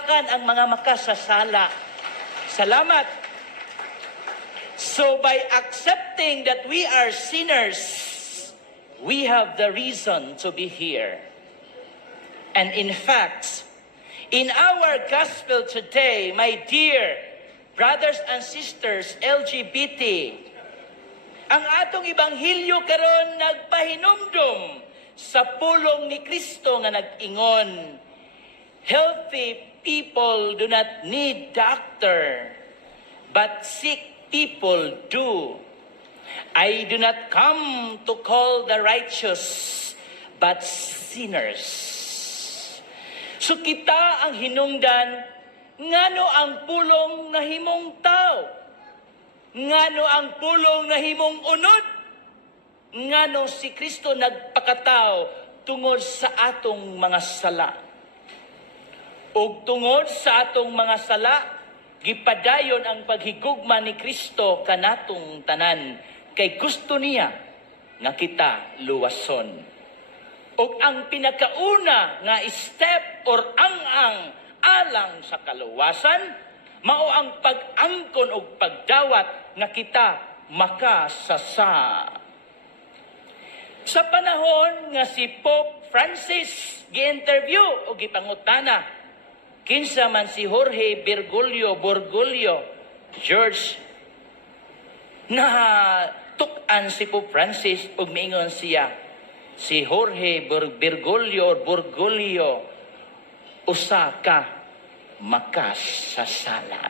ang mga makasasala. Salamat. So by accepting that we are sinners, we have the reason to be here. And in fact, in our gospel today, my dear brothers and sisters, LGBT, ang atong ibanghilyo karon nagpahinumdum sa pulong ni Kristo nga nag-ingon, healthy people do not need doctor, but sick people do. I do not come to call the righteous, but sinners. So kita ang hinungdan, ngano ang pulong na himong tao? Ngano ang pulong na himong unod? Ngano si Kristo nagpakatao tungod sa atong mga sala? Ug tungod sa atong mga sala, gipadayon ang paghigugma ni Kristo kanatong tanan, kay gusto niya nga kita luwason. Ug ang pinakauna nga step or ang alang sa kaluwasan, mao ang pag-angkon ug pagdawat nga kita makasasa. Sa panahon nga si Pope Francis gi-interview o gipangutana, kinsa man si Jorge Bergoglio, George, na tuk-an si Pope Francis ug miingon siya, si Jorge Bergoglio, usa ka makasasala.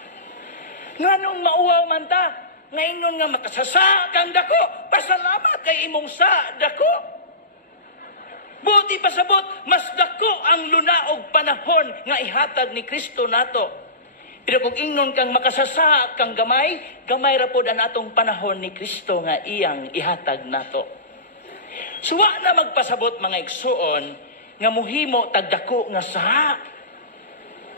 Nganong mauwaw man ta? Ngayon nga makasasa kang dako, pasalamat kay imong sa dako. Buti pasabot, mas dako ang luna og panahon nga ihatag ni Kristo nato. Pero kung ingnon kang makasasa kang gamay, gamay ra pod ang atong panahon ni Kristo nga iyang ihatag nato. Suwa na magpasabot mga igsuon nga muhimo tagdako nga sa.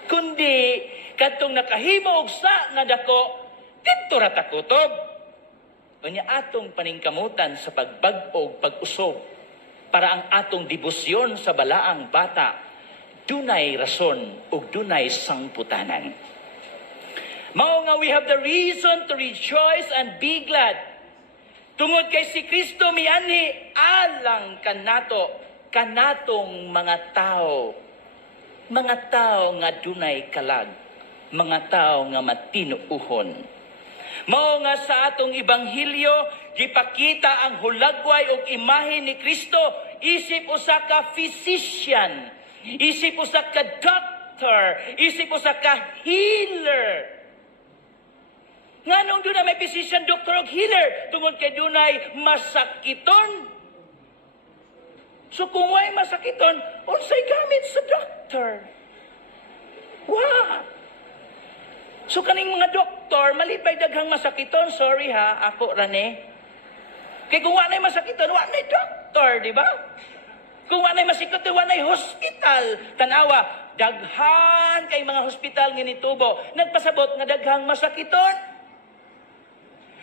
Kundi kadtong nakahimo og sa nga dako, dito ra ta kutob. Unya atong paningkamutan sa pagbag-og pag-usob para ang atong debosyon sa balaang bata dunay rason ug dunay sangputanan. Mao nga we have the reason to rejoice and be glad. Tungod kay si Kristo mianhi alang kanato, kanatong mga tao nga dunay kalag, mga tao nga matinuuhon. Mao nga sa atong ibanghilyo, gipakita ang hulagway ug imahe ni Kristo, isip usa ka physician, isip usa ka doctor, isip usa ka healer. Nganong doon na may physician, doctor ug healer? Tungod kay dunay masakiton. So kung way masakiton, unsay gamit sa doctor? Wow! So kaning mga doktor, malipay daghang masakiton, sorry ha, ako rane. Kay kung wa nay masakiton, wa nay doktor, di ba? Kung wa nay masakiton, wa nay hospital. Tanawa, daghan kay mga hospital nga nitubo, nagpasabot nga daghang masakiton.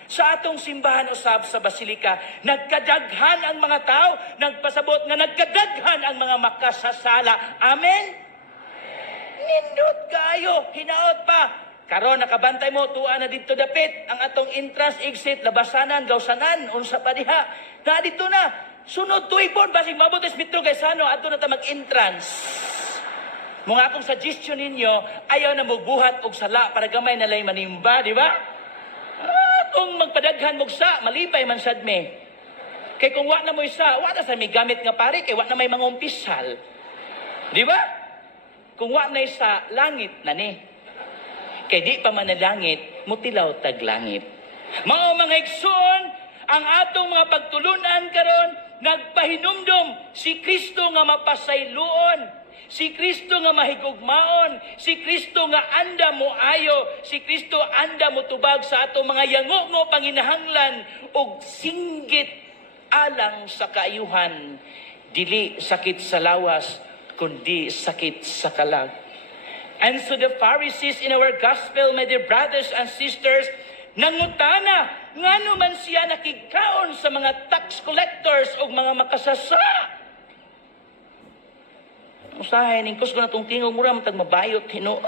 Sa atong simbahan usab sa Basilika, nagkadaghan ang mga tao, nagpasabot nga nagkadaghan ang mga makasasala. Amen? Nindot kayo, hinaot pa. Karon nakabantay mo, tuwa na dito dapit, ang atong entrance, exit, labasanan, gawsanan, unsa pa diha. Na dito na, sunod tuipon, basig mabutis mitro kay sano, ato na ta mag-entrance. Mga akong suggestion ninyo, ayaw na magbuhat og sala para gamay na lay manimba, di ba? Kung magpadaghan mo sa, malipay man sad me. Kay kung wa na mo isa, wa na sa may gamit nga pare, kay wa na may mangumpisal. Di ba? Kung wa na isa, langit na ni. Kay di pa man na langit, mutilaw tag langit. Mao mga igsoon, ang atong mga pagtulunan karon nagpahinumdom si Kristo nga mapasayloon, si Kristo nga mahigugmaon, si Kristo nga anda mo ayo, si Kristo anda mo tubag sa atong mga yango panginahanglan og singgit alang sa kaayuhan, dili sakit sa lawas kundi sakit sa kalag. And so the Pharisees in our gospel, my dear brothers and sisters, nangutana, ngano man siya nakigkaon sa mga tax collectors o mga makasasa. usahay ning kus ko na tong tingog mura matag mabayot hinuon.